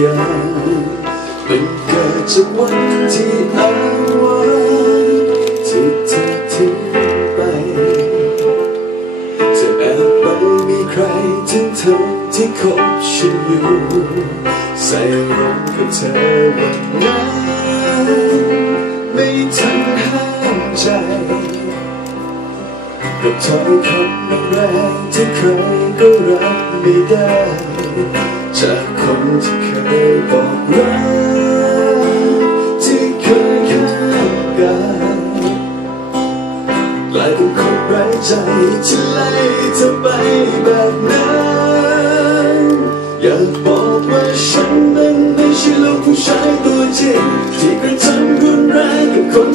อย่างมันเกิดจากวันที่อ้างว้างที่เธอทิ้งไปจะแอบไปมีใครถึงเธอที่คบฉันอยู่ ใส่ลงกับเธอวันนั้นไม่ทันห้ามใจกับถ้อยคำแรงที่เคยก็รับไม่ได้ จากคนที่เคยบอกรักที่เคยข้างกายกลายเป็นคนไร้ใจที่ไล่เธอไปแบบนั้นอยากบอกว่าฉันนั้นไม่ใช่ลูกผู้ชายตัวจริงที่กระทำรุนแรงกับคน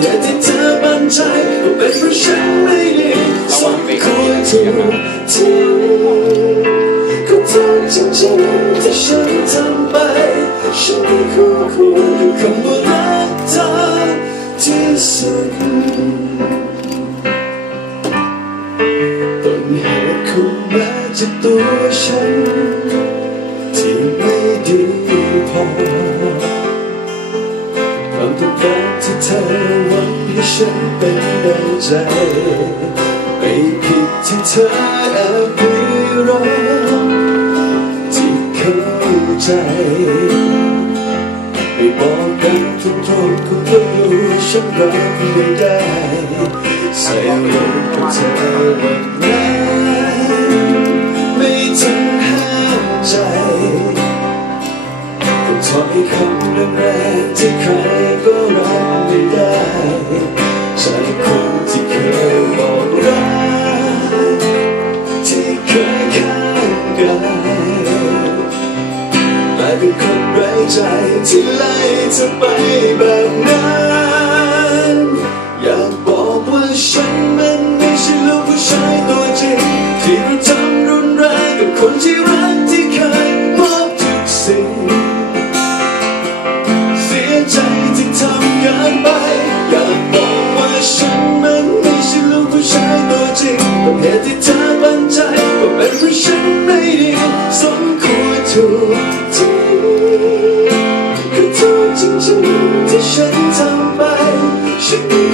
เหตุที่เธอบันใจก็เป็นเพราะฉันไม่ดีสมควรถูกทิ้งก็เธอจริงๆที่ฉันทำไป ฉันไม่คู่ควรกับคำว่ารักเธอที่สุดต้นเหตุคงมาจากตัวฉัน ที่ไม่ดีพอ วามต้อการที่เธอหวังให้ฉันเป็นดังใจ ไม่ผิดที่เธอแอบมีรักที่เข้าใจไม่บอกกันตรงๆคงก็เพิ่มรู้ฉันรับไม่ได้ใส่ลงกับเธอวันนั้น ใจที่ไล่เธอไปแบบนั้นอยากบอกว่าฉันมันไม่ใช่ลูกผู้ชายตัวจริงที่เราทำรุนแรงกับคนที่รัก งขอโทษจ